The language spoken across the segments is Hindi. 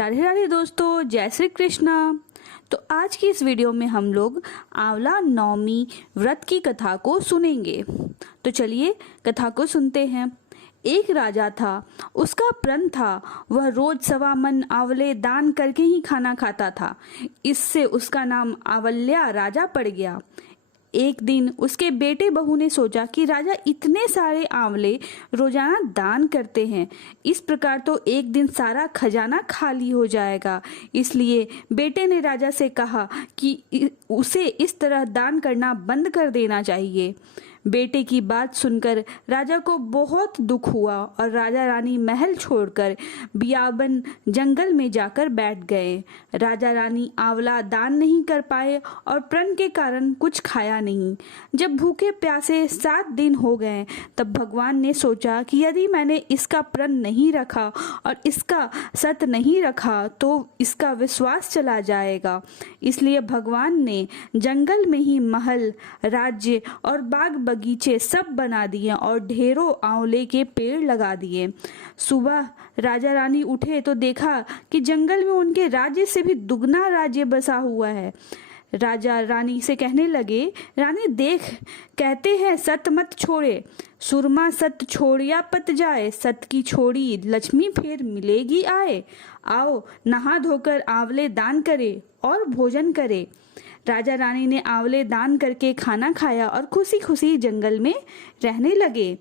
राधे राधे दोस्तों, जय श्री कृष्णा। तो आज की इस वीडियो में हम लोग आंवला नवमी व्रत की कथा को सुनेंगे। तो चलिए कथा को सुनते हैं। एक राजा था, उसका प्रण था, वह रोज 1.25 मन आंवले दान करके ही खाना खाता था। इससे उसका नाम आंवल्या राजा पड़ गया। एक दिन उसके बेटे बहू ने सोचा कि राजा इतने सारे आंवले रोजाना दान करते हैं, इस प्रकार तो एक दिन सारा खजाना खाली हो जाएगा। इसलिए बेटे ने राजा से कहा कि उसे इस तरह दान करना बंद कर देना चाहिए। बेटे की बात सुनकर राजा को बहुत दुख हुआ और राजा रानी महल छोड़कर बियाबन जंगल में जाकर बैठ गए। राजा रानी आंवला दान नहीं कर पाए और प्रण के कारण कुछ खाया नहीं। जब भूखे प्यासे 7 दिन हो गए तब भगवान ने सोचा कि यदि मैंने इसका प्रण नहीं रखा और इसका सत नहीं रखा तो इसका विश्वास चला जाएगा। इसलिए भगवान ने जंगल में ही महल, राज्य और बाग बगीचे सब बना दिए और ढेरों आंवले के पेड़ लगा दिए। सुबह राजा रानी उठे तो देखा कि जंगल में उनके राज्य से भी दुगना राज्य बसा हुआ है। राजा रानी से कहने लगे, रानी देख, कहते हैं सत मत छोड़े, सुरमा सत छोड़िया पत जाए, सत की छोड़ी लक्ष्मी फिर मिलेगी आए। आओ नहा धोकर आंवले दान करे और भोजन करे। राजा रानी ने आंवले दान करके खाना खाया और खुशी खुशी जंगल में रहने लगे।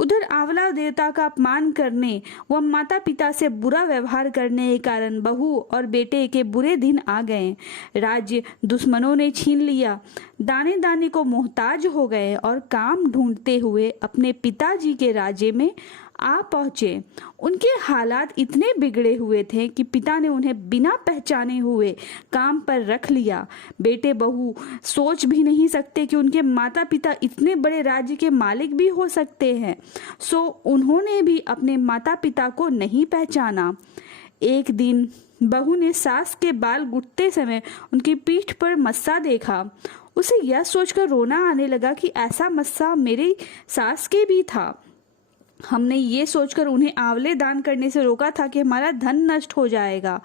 उधर आंवला देवता का अपमान करने व माता पिता से बुरा व्यवहार करने के कारण बहू और बेटे के बुरे दिन आ गए। राज्य दुश्मनों ने छीन लिया। दाने दाने को मोहताज हो गए और काम ढूंढते हुए अपने पिताजी के राज्य में आ पहुंचे। उनके हालात इतने बिगड़े हुए थे कि पिता ने उन्हें बिना पहचाने हुए काम पर रख लिया। बेटे बहू सोच भी नहीं सकते कि उनके माता पिता इतने बड़े राज्य के मालिक भी हो सकते हैं, सो उन्होंने भी अपने माता पिता को नहीं पहचाना। एक दिन बहू ने सास के बाल गुटते समय उनकी पीठ पर मस्सा देखा। उसे यह सोचकर रोना आने लगा कि ऐसा मस्सा मेरी सास के भी था। हमने ये सोचकर उन्हें आंवले दान करने से रोका था कि हमारा धन नष्ट हो जाएगा।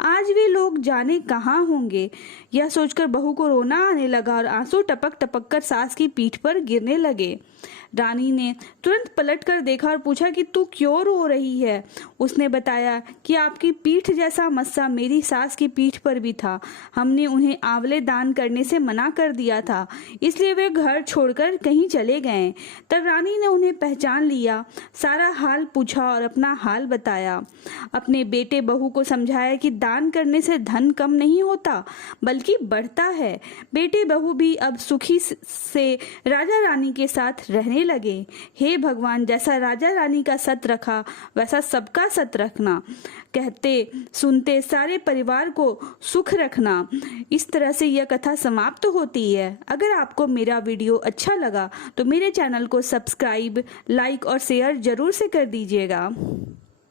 आज वे लोग जाने कहाँ होंगे। यह सोचकर बहू को रोना आने लगा और आंसू टपक टपक कर सास की पीठ पर गिरने लगे। रानी ने तुरंत पलट कर देखा और पूछा कि तू क्यों रो रही है। उसने बताया कि आपकी पीठ जैसा मस्सा मेरी सास की पीठ पर भी था। हमने उन्हें आंवले दान करने से मना कर दिया था, इसलिए वे घर छोड़कर कहीं चले गए। तब रानी ने उन्हें पहचान लिया, सारा हाल पूछा और अपना हाल बताया। अपने बेटे बहू को समझाया कि दान करने से धन कम नहीं होता बल्कि बढ़ता है। बेटे बहू भी अब सुखी से राजा रानी के साथ रहने लगे। हे भगवान, जैसा राजा रानी का सत रखा वैसा सबका सत रखना, कहते सुनते सारे परिवार को सुख रखना। इस तरह से यह कथा समाप्त होती है। अगर आपको मेरा वीडियो अच्छा लगा तो मेरे चैनल को सब्सक्राइब, लाइक और शेयर जरूर से कर दीजिएगा।